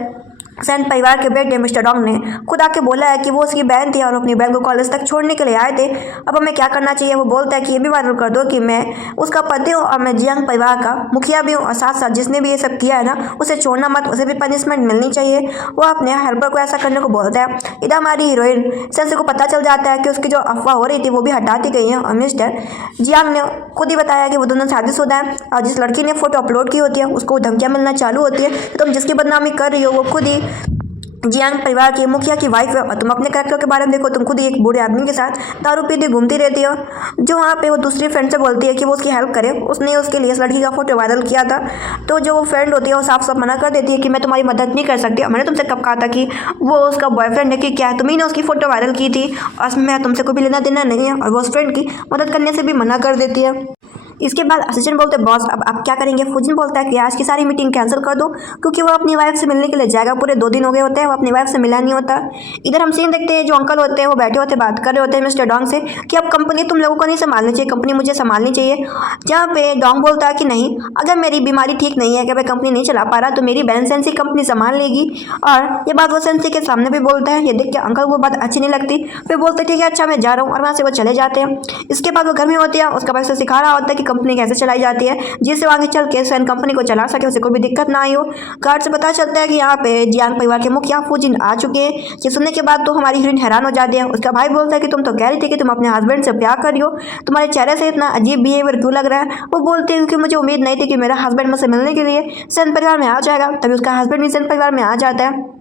सेन परिवार के बेटे मिस्टर डोंग ने खुद आके बोला है कि वो उसकी बहन थी और अपनी बहन को कॉलेज तक छोड़ने के लिए आए थे। अब हमें क्या करना चाहिए? वो बोलता है कि ये भी वायरल कर दो कि मैं उसका पति हूँ और मैं जियांग परिवार का मुखिया भी हूँ, और साथ साथ जिसने भी ये सब किया है ना उसे छोड़ना मत, उसे भी पनिशमेंट मिलनी चाहिए। वो अपने हेल्पर को ऐसा करने को बोलता है। इधर हमारी हीरोइन सेंसी को पता चल जाता है कि उसकी जो अफवाह हो रही थी वो भी हटा दी गई है, और मिस्टर जियांग ने खुद ही बताया कि वो दोनों शादीशुदा है। और जिस लड़की ने फोटो अपलोड की होती है उसको धमकियां मिलना चालू होती है कि तुम जिसकी बदनामी कर रही हो वो खुद ही जियांग परिवार की मुखिया की वाइफ है, और तुम अपने कैरेक्टर के बारे में देखो, तुम खुद ही एक बूढ़े आदमी के साथ दारू पीती घूमती रहती हो। जो वहाँ पे वो दूसरी फ्रेंड से बोलती है कि वो उसकी हेल्प करे, उसने उसके लिए इस लड़की का फोटो वायरल किया था। तो जो वो फ्रेंड होती है वो साफ साफ मना कर देती है कि मैं तुम्हारी मदद नहीं कर सकती, और मैंने तुमसे कब कहा था कि वो उसका बॉयफ्रेंड है कि क्या है, तुम्ही ने उसकी फोटो वायरल की थी, और मैं तुमसे कोई भी लेना देना नहीं है। और वो उस फ्रेंड की मदद करने से भी मना कर देती है। इसके बाद असिस्टेंट बोलते हैं बॉस अब आप क्या करेंगे? फूजिन बोलता है कि आज की सारी मीटिंग कैंसिल कर दो, क्योंकि वो अपनी वाइफ से मिलने के लिए जाएगा। पूरे 2 दिन हो गए होते हैं वो अपनी वाइफ से मिला नहीं होता। इधर हम सीन देखते हैं, जो अंकल होते हैं वो बैठे होते बात कर रहे होते हैं मिस्टर डोंग से कि अब कंपनी तुम लोगों को नहीं संभालनी चाहिए, कंपनी मुझे संभालनी चाहिए। जहाँ पे डोंग बोलता है कि नहीं, अगर मेरी बीमारी ठीक नहीं है कि मैं कंपनी नहीं चला पा रहा तो मेरी बहन सेंसी कंपनी संभाल लेगी। और ये बात वो सेंसी के सामने भी बोलता है। ये देख के अंकल को बात अच्छी नहीं लगती, फिर बोलते ठीक है अच्छा मैं जा रहा हूँ, और वहाँ से वो चले जाते हैं। इसके बाद वो घर में होती है, उसका भाई से सिखा रहा होता है कि कंपनी कैसे चलाई जाती है, जिससे आगे चल के सेन कंपनी को चला सके, उसे कोई भी दिक्कत ना आई हो। गार्ड से पता चलता है कि यहाँ पे जियांग परिवार के मुखिया फूजिन आ चुके हैं। ये सुनने के बाद तो हमारी हीरोइन हैरान हो जाती है। उसका भाई बोलता है कि तुम तो कह रही थी कि तुम अपने हस्बैंड से प्यार कर रही हो, तुम्हारे चेहरे से इतना अजीब बिहेवियर क्यों लग रहा है? वो बोलती है कि मुझे उम्मीद नहीं थी कि मेरा हस्बैंड मुझसे मिलने के लिए सेन परिवार में आ जाएगा। तभी उसका हस्बैंड भी सेन परिवार में आ जाता है।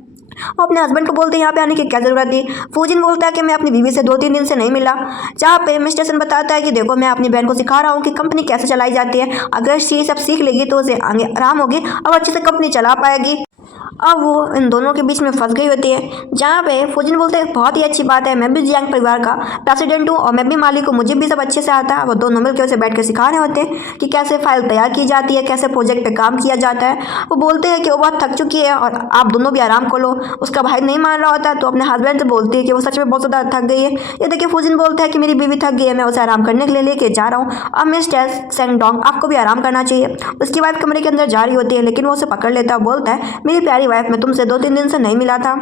वो अपने हस्बैंड को बोलते हैं यहाँ पे आने की क्या जरूरत थी? फूजिन बोलता है कि मैं अपनी बीवी से 2-3 दिन से नहीं मिला। जहाँ पे मिस्टर सन बताता है कि देखो मैं अपनी बहन को सिखा रहा हूँ कि कंपनी कैसे चलाई जाती है, अगर ये सब सीख लेगी तो उसे आगे आराम होगी और अच्छे से कंपनी चला पाएगी। अब वो इन दोनों के बीच में फंस गई होती है। जहाँ पे फूजिन बोलते हैं बहुत ही अच्छी बात है, मैं भी जियांग परिवार का प्रेसिडेंट हूँ और मैं भी मालिक हूँ, मुझे भी सब अच्छे से आता है। वो दोनों मिलकर उसे बैठ कर सिखा रहे होते हैं कि कैसे फाइल तैयार की जाती है, कैसे प्रोजेक्ट पे काम किया जाता है। वो बोलते हैं कि वो बहुत थक चुकी है और आप दोनों भी आराम कर लो। उसका भाई नहीं मान रहा होता तो अपने हस्बैंड से बोलती है कि वो सच में बहुत ज़्यादा थक गई है। ये देखिए फूजिन बोलता है कि मेरी बीवी थक गई है, मैं उसे आराम करने के लिए लेके जा रहा हूँ। अब मिस्टर सेंगडोंग आपको भी आराम करना चाहिए। उसकी वाइफ कमरे के अंदर जा रही होती है, लेकिन वो उसे पकड़ लेता है, बोलता है मेरी प्यारी वाइफ मैं तुमसे 2-3 दिन से नहीं मिला था।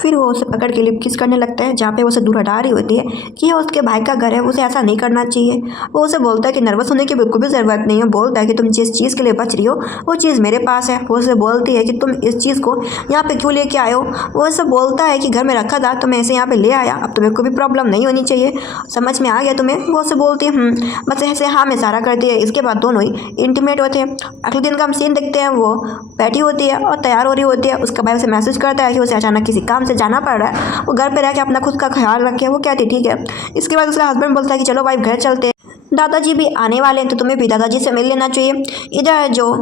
फिर वो उसे पकड़ के लिप किस करने लगता है, जहाँ पे वो उसे दूर हटा रही होती है कि ये उसके भाई का घर है, उसे ऐसा नहीं करना चाहिए। वो उसे बोलता है कि नर्वस होने की बिल्कुल भी ज़रूरत नहीं है। बोलता है कि तुम जिस चीज़ के लिए बच रही हो वो चीज़ मेरे पास है। वो उसे बोलती है कि तुम इस चीज़ को यहाँ पे क्यों लेके आए हो? वो उसे बोलता है कि घर में रखा था तो मैं इसे यहाँ पे ले आया, अब तुम्हें कोई भी प्रॉब्लम नहीं होनी चाहिए, समझ में आ गया तुम्हें? वो उसे बोलती है बस ऐसे हाँ में इशारा करती है। इसके बाद दोनों ही इंटीमेट होते हैं। अगले दिन का हम सीन देखते हैं, वो बैठी होती है और तैयार हो रही होती है। उसका भाई उसे मैसेज करता है कि उसे अचानक किसी काम से जाना पड़ रहा है, वो घर पे रह के अपना खुद का ख्याल रखे। वो कहती ठीक है। इसके बाद उसका हस्बैंड बोलता है कि चलो भाई घर चलते हैं, दादाजी भी आने वाले हैं तो तुम्हें भी दादाजी से मिल लेना चाहिए। इधर जो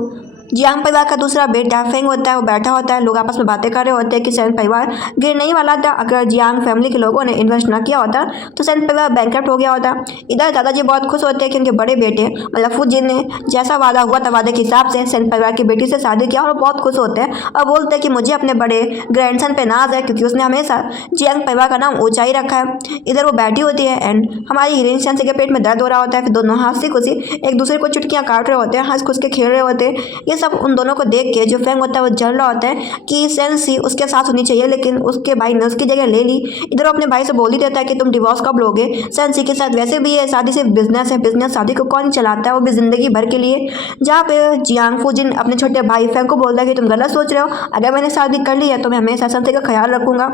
जियांग परिवार का दूसरा बेटा फेंग होता है, वो बैठा होता है। लोग आपस में बातें कर रहे होते हैं कि सेन परिवार गिर नहीं वाला था अगर जियांग फैमिली के लोगों ने इन्वेस्ट ना किया होता तो सेन परिवार बैंकरप्ट हो गया होता। इधर दादाजी बहुत खुश होते हैं कि उनके बड़े बेटे मतलब फूजिन ने जैसा वादा हुआ था वादे के हिसाब से सेन परिवार की बेटी से शादी किया, और वो बहुत खुश होते हैं और बोलते हैं कि मुझे अपने बड़े ग्रैंडसन पे नाज है क्योंकि उसने हमेशा जियांग परिवार का नाम ऊंचाई रखा है। इधर वो बैठी होती है एंड हमारी हीरोइन सेंसी के पेट में दर्द हो रहा होता है। फिर दोनों हंसी खुशी एक दूसरे को चुटकियां काट रहे होते हैं, हंस खुश के खेल रहे होते हैं। ये सब उन दोनों को देख के जो फेंग होता है वो जल रहा होता है कि सेंसी उसके साथ होनी चाहिए, लेकिन उसके भाई ने उसकी जगह ले ली। इधर वो अपने भाई से बोल ही देता है कि तुम डिवोर्स कब लोगे, सेंसी के साथ वैसे भी ये शादी सिर्फ बिजनेस है, बिजनेस शादी को कौन चलाता है, वो भी जिंदगी भर के लिए। जहाँ पे जियांग फूजिन अपने छोटे भाई फेंग को बोलता है कि तुम गलत सोच रहे हो, अगर मैंने शादी कर ली है तो मैं हमेशा सेंसी का ख्याल रखूंगा।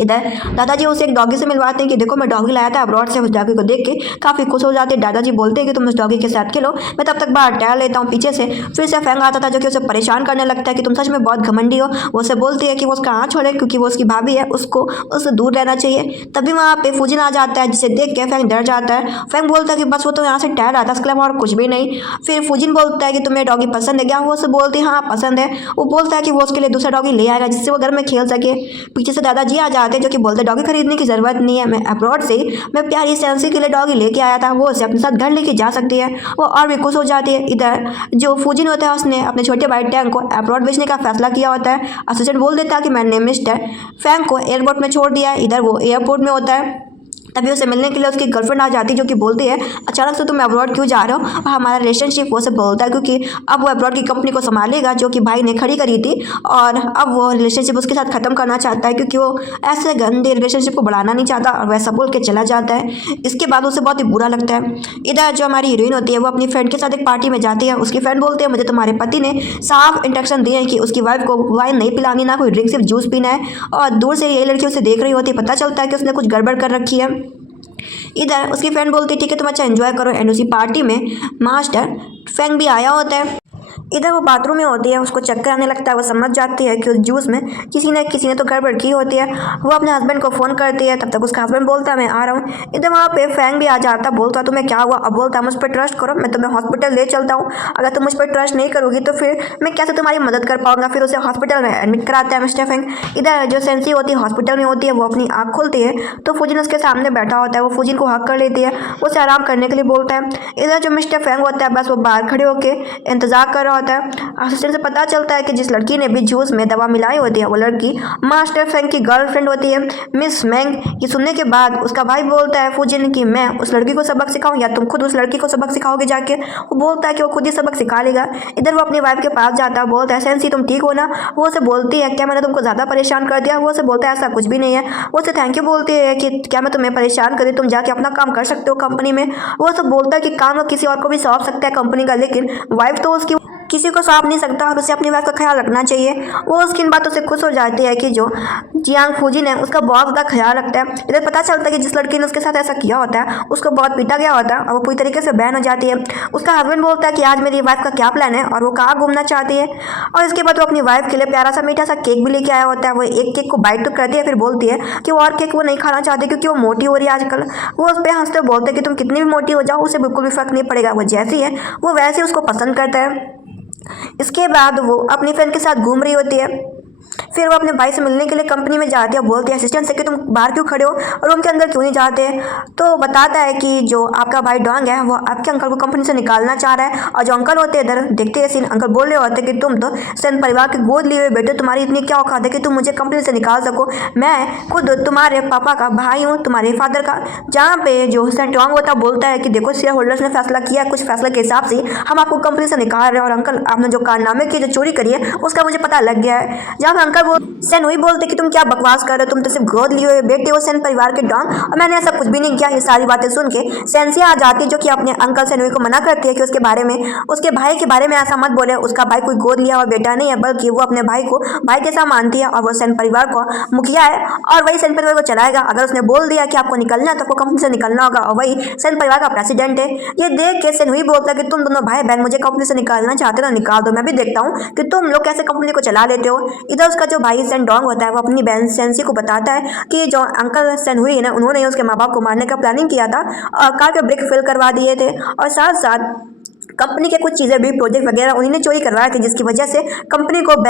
इधर दादाजी उसे एक डॉगी से मिलवाते हैं कि देखो मैं डॉगी लाया था अब्रॉड से। उस डॉगी को देख के काफ़ी खुश हो जाते हैं। दादाजी बोलते हैं कि तुम उस डॉगी के साथ खेलो, मैं तब तक बाहर टहल लेता हूँ। पीछे से फिर से फेंग आता था जो कि उसे परेशान करने लगता है कि तुम सच में बहुत घमंडी हो। वो उसे बोलती है कि वो उसका हाथ छोड़े क्योंकि वो उसकी भाभी है, उसको उससे दूर रहना चाहिए। तभी वहाँ पे फूजिन आ जाता है जिसे देख के फेंग डर जाता है। फेंग बोलता है कि बस वो तो यहाँ से टहल रहा था, इसके अलावा और कुछ भी नहीं। फिर फूजिन बोलता है कि तुम्हें डॉगी पसंद है क्या, वो उसे बोलती है हाँ पसंद है। वो बोलता है कि वो उसके लिए दूसरा डॉगी ले आएगा जिससे वो घर में खेल सके। पीछे से दादाजी आ जाते हैं जो कि बोलते डॉगी खरीदने की जरूरत नहीं है, मैं अब्रॉड से मैं प्यारी सेंसी के लिए डॉगी लेके आया था, वो उसे अपने साथ घर लेके जा सकती है। वो और भी खुश हो जाती है। इधर जो फूजिन होता है उसने अपने छोटे भाई टैंग को अब्रॉड भेजने का फैसला किया होता है। असिस्टेंट बोल देता है कि मैंने मिस्टर फैंग को एयरपोर्ट में छोड़ दिया है। इधर वो एयरपोर्ट में होता है, तभी उसे मिलने के लिए उसकी गर्लफ्रेंड आ जाती है जो कि बोलती है अचानक से तुम अब्रॉड क्यों जा रहे हो, और हमारा रिलेशनशिप वो से बोलता है क्योंकि अब वो अब्रॉड की कंपनी को संभालेगा जो कि भाई ने खड़ी करी थी, और अब वो रिलेशनशिप उसके साथ ख़त्म करना चाहता है क्योंकि वो ऐसे गंदे रिलेशनशिप को बढ़ाना नहीं चाहता, और वैसा बोल के चला जाता है। इसके बाद उसे बहुत ही बुरा लगता है। इधर जो हमारी हीरोइन होती है वो अपनी फ्रेंड के साथ एक पार्टी में जाती है। उसकी फ्रेंड बोलती है मुझे तुम्हारे पति ने साफ इंस्ट्रक्शन दिए हैं कि उसकी वाइफ को वाइन नहीं पिलानी, ना कोई ड्रिंक, सिर्फ जूस पीना है। और दूर से ये लड़की उसे देख रही होती है, पता चलता है कि उसने कुछ गड़बड़ कर रखी है। इधर उसकी फ्रेंड बोलती है ठीक है तुम अच्छा एंजॉय करो, एंड उसी पार्टी में मास्टर फेंग भी आया होता है। इधर वो बाथरूम में होती है, उसको चक्कर आने लगता है। वो समझ जाती है कि उस जूस में किसी ने तो गड़बड़ की होती है। वो अपने हस्बैंड को फ़ोन करती है, तब तक उसका हस्बैंड बोलता है मैं आ रहा हूँ। इधर वहाँ पे फैंग भी आ जाता, बोलता तुम्हें क्या हुआ। अब बोलता मुझ पर ट्रस्ट करो, मैं तुम्हें हॉस्पिटल ले चलता हूँ, अगर तुम मुझ पर ट्रस्ट नहीं करोगी तो फिर मैं कैसे तुम्हारी मदद कर पाऊंगा। फिर उसे हॉस्पिटल में एडमिट कराता है मिस्टर फेंग। इधर जो सेंसी होती है हॉस्पिटल में होती है, वो अपनी आँख खोलती है तो फूजिन उसके सामने बैठा होता है। वो फूजिन को हक कर लेती है, उसे आराम करने के लिए बोलता है। इधर जो मिस्टर फेंग होता है बस वो बाहर खड़े होकर इंतजार कर रहा होता है। असिस्टेंट से पता चलता है कि जिस लड़की ने भी जूस में दवा मिलाई होती है वो लड़की मास्टर फेंग की गर्लफ्रेंड होती है, मिस मैंग। ये सुनने के बाद उसका भाई बोलता है फूजिन कि मैं उस लड़की को सबक सिखाऊं या तुम खुद उस लड़की को सबक सिखाओगे जाके। वो बोलता है कि वो खुद ही सबक सिखा लेगा। इधर वो अपनी वाइफ के पास जाता है, बोलता है सेंसी तुम ठीक हो ना। वो उसे बोलती है क्या मैंने तुमको ज़्यादा परेशान कर दिया। वो उसे बोलता है ऐसा कुछ भी नहीं है। वो उसे थैंक यू बोलती है कि क्या मैं तुम्हें परेशान करी, तुम जाके अपना काम कर सकते हो कंपनी में। वो उसे बोलता है कि काम वो किसी और को भी सौंप सकता है कंपनी का, लेकिन वाइफ तो उसकी किसी को सौंप नहीं सकता और उसे अपनी वाइफ का ख्याल रखना चाहिए। वो उसकी इन बातों से खुश हो जाती है कि जो जियांग फूजिन है उसका बहुत ज़्यादा ख्याल रखता है। इधर पता चलता है कि जिस लड़की ने उसके साथ ऐसा किया होता है उसको बहुत पीटा गया होता है और वो पूरी तरीके से बैन हो जाती है। उसका हस्बैंड बोलता है कि आज मेरी वाइफ का क्या प्लान है और वो कहाँ घूमना चाहती है। और इसके बाद वो अपनी वाइफ के लिए प्यारा सा मीठा सा केक भी लेके आया होता है। वो एक केक को बाइट तो करती है, फिर बोलती है कि वो और केक वो नहीं खाना चाहती क्योंकि वो मोटी हो रही है आजकल। वो उस पर हंसते बोलते हैं कि तुम कितनी भी मोटी हो जाओ उसे बिल्कुल भी फर्क नहीं पड़ेगा, वो जैसी है वो वैसे उसको पसंद करता है। इसके बाद वो अपनी फ्रेंड के साथ घूम रही होती है। फिर वो अपने भाई से मिलने के लिए कंपनी में जाती है। बोलती है असिस्टेंट से कि तुम बाहर क्यों खड़े हो और रूम के अंदर क्यों नहीं जाते। तो बताता है कि जो आपका भाई डोंग है वो आपके अंकल को कंपनी से निकालना चाह रहा है। और जो अंकल होते हैं इधर देखते हैं सीन, अंकल बोल रहे होते हैं कि तुम तो सेन परिवार के गोद लिए हुए बेटे, तुम्हारी इतनी क्या औकात है कि तुम मुझे कंपनी से निकाल सको। मैं खुद तुम्हारे पापा का भाई हूँ, तुम्हारे फादर का। जहाँ पे जो सेन टोंग होता बोलता है कि देखो शेयर होल्डर्स ने फैसला किया, कुछ फैसले के हिसाब से हम आपको कंपनी से निकाल रहे हैं, और अंकल आपने जो कारनामे किए, जो चोरी करी है उसका मुझे पता लग गया है। जहाँ पे अंकल वो सेन वही बोलते कि तुम क्या बकवास कर रहे हो, तुम तो सिर्फ गोद लिए हुए बेटे हो सेन परिवार के डॉन, और मैंने ऐसा कुछ भी नहीं किया। ये सारी बातें सुन के सेंसी आ जाती है जो कि अपने अंकल सेनवी को मना करती है कि उसके बारे में, उसके भाई के बारे में ऐसा मत बोले। उसका भाई कोई गोद लिया हुआ बेटा नहीं है, बल्कि वो अपने भाई को भाई जैसा मानती है और वो सेन परिवार को मुखिया है और वही सेन परिवार को चलाएगा। अगर उसने बोल दिया कि आपको निकलना है तो आपको कंपनी से निकलना होगा, और वही सेन परिवार का प्रेसिडेंट है। ये देख के सेनवी बोलता है कि तुम दोनों भाई बहन मुझे कंपनी से निकालना चाहते हो, निकाल दो, मैं भी देखता हूँ कि तुम लोग कैसे कंपनी को चला लेते हो। इधर उसका जो भाई सेन डोंग होता है वो अपनी बहन सेंसी को बताता है कि जो अंकल सेन हुई है ना, उन्होंने उसके माँ बाप को मारने का प्लानिंग किया था और कार के ब्रेक फेल करवा दिए थे, और साथ साथ कंपनी के कुछ चीज़ें भी, प्रोजेक्ट वगैरह उन्हीं ने चोरी करवाया थी, जिसकी वजह से कंपनी को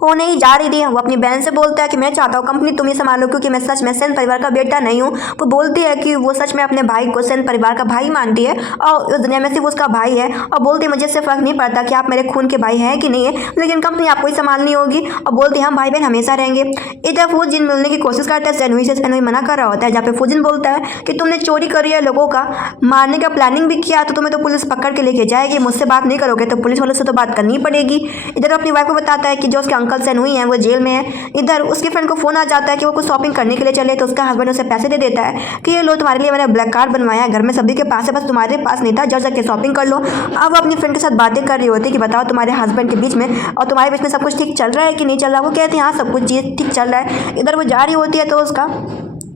हो नहीं जा रही थी। वो अपनी बहन से बोलता है कि मैं चाहता हूँ कंपनी तुम ही संभालो, क्योंकि मैं सच में सेन परिवार का बेटा नहीं हूँ। वो बोलती है कि वो सच में अपने भाई को सेन परिवार का भाई मानती है और इस दुनिया में सिर्फ उसका भाई है, और बोलती है मुझे इससे फर्क नहीं पड़ता कि आप मेरे खून के भाई हैं कि नहीं है, लेकिन कंपनी आपको ही संभालनी होगी। और बोलती है हम भाई बहन हमेशा रहेंगे। इधर फूजिन मिलने की कोशिश करता है सैनवी से, सैनवी मना कर रहा होता है, जहाँ पे फूजिन बोलता है कि तुमने चोरी करी है, लोगों का मारने का प्लानिंग भी किया, तो तुम्हें तो पुलिस पकड़ के लेके जाएगी, मुझसे बात नहीं करोगे तो पुलिस वालों से तो बात करनी पड़ेगी। इधर अपनी वाइफ को बताता है कि जो उसके अंकल सैनवी हैं वो जेल में है। इधर उसके फ्रेंड को फोन आ जाता है कि वो कुछ शॉपिंग करने के लिए चले, तो उसका हस्बैंड उसे पैसे दे देता है कि ये लो तुम्हारे लिए मैंने ब्लैक कार्ड बनवाया है, घर में सभी के पास है, बस तुम्हारे पास नहीं था, जा जाके शॉपिंग कर लो। अब वो अपनी फ्रेंड के साथ बातें कर रही होती है कि बताओ तुम्हारे हस्बैंड के बीच में और तुम्हारे बीच में सब कुछ ठीक चल रहा है कि नहीं चल रहा। वो कहते हैं हाँ सब कुछ चीज़ ठीक चल रहा है। इधर वो जा रही होती है तो उसका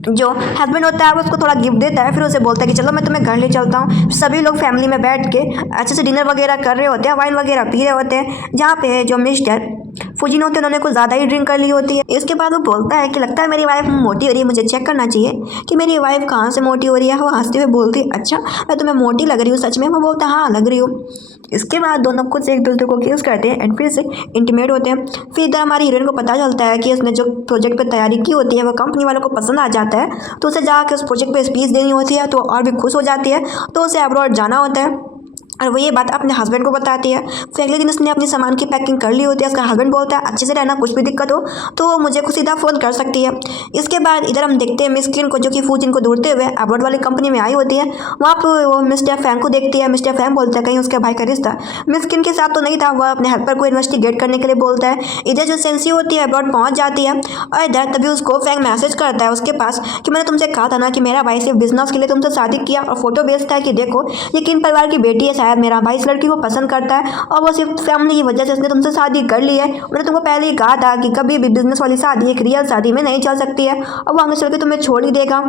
जो हस्बैंड होता है वो उसको थोड़ा गिफ्ट देता है, फिर उसे बोलता है कि चलो मैं तुम्हें घर ले चलता हूँ। सभी लोग फैमिली में बैठ के अच्छे से डिनर वगैरह कर रहे होते हैं, वाइन वगैरह पी रहे होते हैं, जहाँ पे जो मिस्टर फुजिन होते हैं उन्होंने कुछ ज़्यादा ही ड्रिंक कर ली होती है। इसके बाद वो बोलता है कि लगता है मेरी वाइफ मोटी हो रही है, मुझे चेक करना चाहिए कि मेरी वाइफ कहाँ से मोटी हो रही है। वो हंसते हुए बोलती है अच्छा मैं तुम्हें मोटी लग रही हूँ सच में। वो बोलता है हाँ लग रही हूँ। इसके बाद दोनों खुद से एक दूसरे को किस करते हैं एंड फिर से इंटीमेट होते हैं। फिर इधर हमारी हीरोइन को पता चलता है कि उसने जो प्रोजेक्ट पर तैयारी की होती है वो कंपनी वालों को पसंद आ जाता है, तो उसे जाकर उस प्रोजेक्ट पे स्पीच देनी होती है, तो और भी खुश हो जाती है, तो उसे अब्रॉड जाना होता है और वो ये बात अपने हस्बैंड को बताती है। फिर अगले दिन उसने अपनी सामान की पैकिंग कर ली होती है। उसका हस्बैंड बोलता है अच्छे से रहना, कुछ भी दिक्कत हो तो वो मुझे खुद सीधा फ़ोन कर सकती है। इसके बाद इधर हम देखते हैं मिस किन को, जो कि फूजिन को ढूंढते हुए अब्रॉड वाली कंपनी में आई होती है। वहाँ पर वो मिस्टर फैंग को देखती है। मिस्टर फैंग बोलता है कहीं उसके भाई का रिश्ता मिस किन के साथ तो नहीं था। वह अपने हेल्पर को इन्वेस्टिगेट करने के लिए बोलता है। इधर जो सेंसी होती है अब्रॉड पहुँच जाती है और इधर तभी उसको फैंग मैसेज करता है उसके पास कि मैंने तुमसे कहा था ना कि मेरा भाई सिर्फ बिजनेस के लिए तुमसे शादी किया, और फोटो भेजता है कि देखो ये किन परिवार की बेटी है, शायद मेरा भाई इस लड़की को पसंद करता है और वो सिर्फ फैमिली की वजह से उसने तुमसे शादी कर ली है। मैंने तुमको पहले ही कहा था कि कभी भी बिजनेस वाली शादी एक रियल शादी में नहीं चल सकती है, और वो आगे चल के तुम्हें छोड़ ही देगा।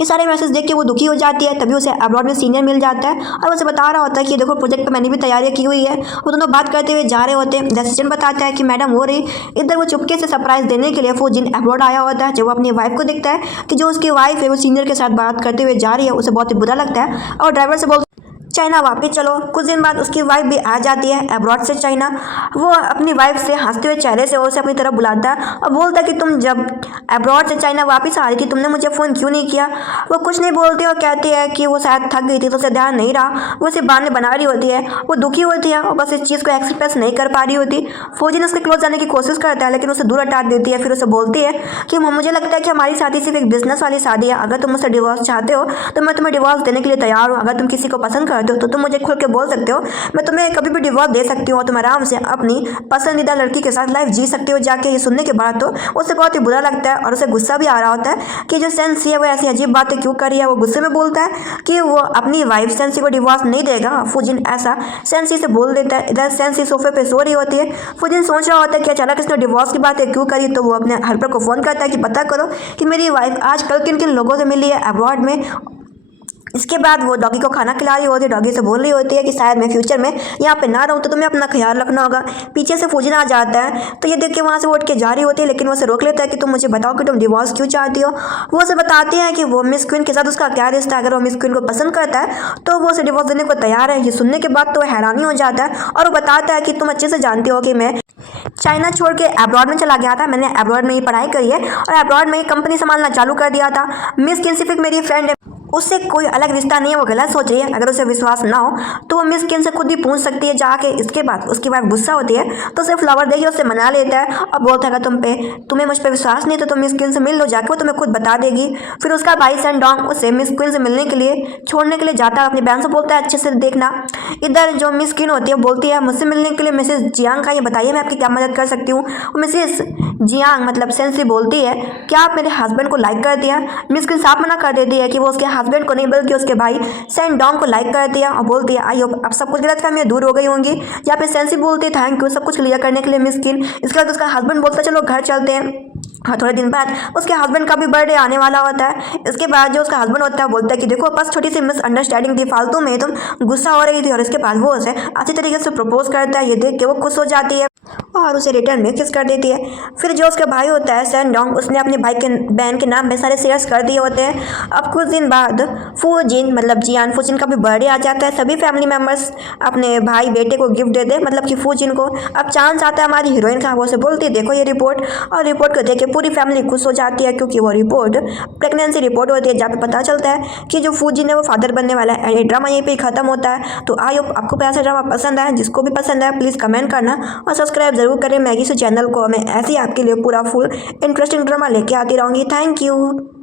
ये सारे मैसेज देख के वो दुखी हो जाती है। तभी उसे अब्रॉड में सीनियर मिल जाता है और उसे बता रहा होता है कि देखो प्रोजेक्ट पे मैंने भी तैयारी की हुई है। वो दोनों बात करते हुए जा रहे होते हैं। असिस्टेंट बताता है कि मैडम हो रही। इधर वो चुपके से सरप्राइज देने के लिए फूजिन अब्रॉड आया होता है। जब वो अपनी वाइफ को देखता है कि जो उसकी वाइफ है वो सीनियर के साथ बात करते हुए जा रही है, उसे बहुत ही बुरा लगता है और ड्राइवर से बोल चाइना वापस चलो। कुछ दिन बाद उसकी वाइफ भी आ जाती है अब्रॉड से चाइना। वो अपनी वाइफ से हंसते हुए चेहरे से उसे अपनी तरफ बुलाता है और बोलता है कि तुम जब अब्रॉड से चाइना वापस आ रही थी तुमने मुझे फ़ोन क्यों नहीं किया। वो कुछ नहीं बोलती और कहती है कि वो शायद थक गई थी तो उसे ध्यान नहीं रहा। वो सिर्फ बहाने बना रही होती है। वो दुखी होती है और बस इस चीज़ को एक्सप्रेस नहीं कर पा रही होती। फौजिन उसके क्लोज जाने की कोशिश करता है लेकिन उसे दूर हटा देती है। फिर उसे बोलती है कि मुझे लगता है कि हमारी शादी सिर्फ एक बिजनेस वाली शादी है। अगर तुम मुझसे डिवोर्स चाहते हो तो मैं तुम्हें डिवोर्स देने के लिए तैयार हूँ। अगर तुम किसी को पसंद करते हो तो तुम मुझे खुल के बोल सकते हो, मैं तुम्हें कभी भी डिवोर्स दे सकती हूँ और तुम आराम से अपनी पसंदीदा लड़की के साथ लाइफ जी सकते हो जाके। ये सुनने के बाद तो उसे बहुत ही बुरा लगता है और उसे गुस्सा भी आ रहा होता है कि जो सेंसी है वो ऐसी अजीब बातें क्यों कर रही है। वो गुस्से में बोलता है कि वो अपनी वाइफ सेंसी को डिवोर्स नहीं देगा। फुजिन ऐसा सेंसी से बोल देता है। इधर सेंसी सोफे पे सो रही होती है। फुजिन सोच रहा होता है कि अचानक इसने डिवोर्स की बातें क्यों करी, तो वो अपने हेल्पर को फ़ोन करता है कि पता करो कि मेरी वाइफ आजकल किन किन लोगों से मिली है अब्रॉड में। इसके बाद वो डॉगी को खाना खिला रही होती है। डॉगी से बोल रही होती है कि शायद मैं फ्यूचर में यहाँ पे ना रहूँ तो तुम्हें अपना ख्याल रखना होगा। पीछे से फुजिन आ जाता है तो ये देख के वहाँ से उठ के जा रही होती है, लेकिन वो उसे रोक लेता है कि तुम मुझे बताओ कि तुम डिवोर्स क्यों चाहती हो। वो उसे बताती है कि वो मिस क्वीन के साथ उसका क्या रिश्ता है। अगर वो मिस क्वीन को पसंद करता है तो वो उसे डिवोर्स देने को तैयार है। ये सुनने के बाद तो वह हैरानी हो जाता है और वो बताता है कि तुम अच्छे से जानती हो कि मैं चाइना छोड़ के अब्रॉड में चला गया था। मैंने अब्रॉड में ही पढ़ाई करी है और अब्रॉड में ही कंपनी संभालना चालू कर दिया था। मिस किन सिर्फ मेरी फ्रेंड है, उससे कोई अलग रिश्ता नहीं है। वो गलत सोच रही है। अगर उसे विश्वास ना हो तो वो मिस किन से खुद ही पूछ सकती है जाके। इसके बाद उसकी वाइफ गुस्सा होती है तो उसे फ्लावर देके उससे मना लेता है और बोलता है अगर तुम्हें मुझ पर विश्वास नहीं तो तुम मिस किन से मिल लो जाके, वो तुम्हें खुद बता देगी। फिर उसका भाई सैंडोंग उसे मिस क्वीन से मिलने के लिए छोड़ने के लिए जाता है। अपनी बहन से बोलता है अच्छे से देखना। इधर जो मिस क्वीन होती है बोलती है मुझसे मिलने के लिए मिसेस जियांग का ये बताइए मैं आपकी क्या मदद कर सकती हूँ। मिसेस जियांग मतलब सेंसी बोलती है क्या आप मेरे हस्बैंड को लाइक करती हैं। मिस क्वीन साफ मना कर देती है कि वो उसके हस्बैंड को नहीं बल्कि उसके भाई सैंडोंग को लाइक कर दिया और बोलती है आई होप अब सब कुछ गलतफहमियां दूर हो गई होंगी। यहाँ पे सेंसी बोलती है थैंक यू सब कुछ क्लियर करने के लिए मिस किन। इसके बाद उसका हस्बैंड बोलता है चलो घर चलते हैं। हाँ थोड़े दिन बाद उसके हस्बैंड का भी बर्थडे आने वाला होता है। इसके बाद जो उसका हस्बैंड होता है बोलता है कि देखो बस छोटी सी मिसअंडरस्टैंडिंग थी, फालतू में तुम गुस्सा हो रही थी। और इसके बाद वो उसे अच्छी तरीके से प्रपोज करता है। ये देख के वो खुश हो जाती है। और उसे रिटर्न में किस कर देती है। फिर जो उसका भाई होता है सैनडोंग, उसने अपने भाई के बहन के नाम में सारे शेयर्स कर दिए होते हैं। अब कुछ दिन बाद फूजिन मतलब जियान फूजिन का भी बर्थडे आ जाता है। सभी फैमिली मेम्बर्स अपने भाई बेटे को गिफ्ट देते हैं, मतलब कि फूजिन को। अब चांस आता है हमारी हीरोइन का, वो से बोलती है देखो ये रिपोर्ट, और रिपोर्ट को देख के पूरी फैमिली खुश हो जाती है, क्योंकि वो रिपोर्ट प्रेगनेंसी रिपोर्ट होती है, जहाँ पे पता चलता है कि जो फूजिन है वो फादर बनने वाला है। ये ड्रामा यहीं पे खत्म होता है। तो आई होप आपको ऐसा ड्रामा पसंद आया। जिसको भी पसंद आया प्लीज़ कमेंट करना और सब्सक्राइब जरूर करें मैगी शो चैनल को। मैं ऐसे ही आपके लिए पूरा फुल इंटरेस्टिंग ड्रामा लेके आती रहूँगी। Thank you.